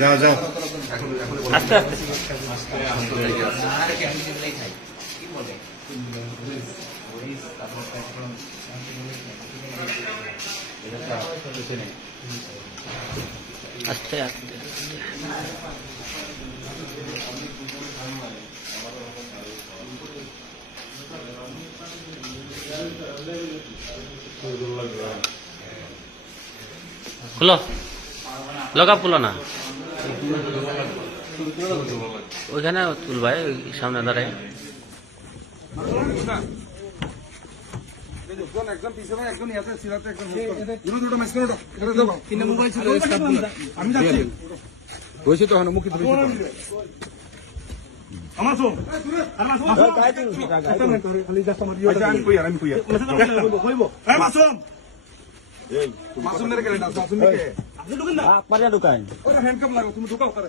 যাও যাও আস্তে আস্তে আস্তে আস্তে খুলো লগা খুলো না ওইখানে তুলবাই সামনে দাঁড়ায় একজন পিছনে একজন ইয়াতে সিরাতে একজন দুটো মাঝখানে তিনটা মোবাইল ছিল আমি যাচ্ছি বসে তো হনুমুখী তুমি আমার শোন আমি কই আমি কই কইব এই মাসুম মাসুম মেরে গেলেন মাসুম কে আপনি ঢুকেন না আপনারা ঢুকান ওরা হ্যান্ডকাপ লাগো তুমি ঢুকাও করে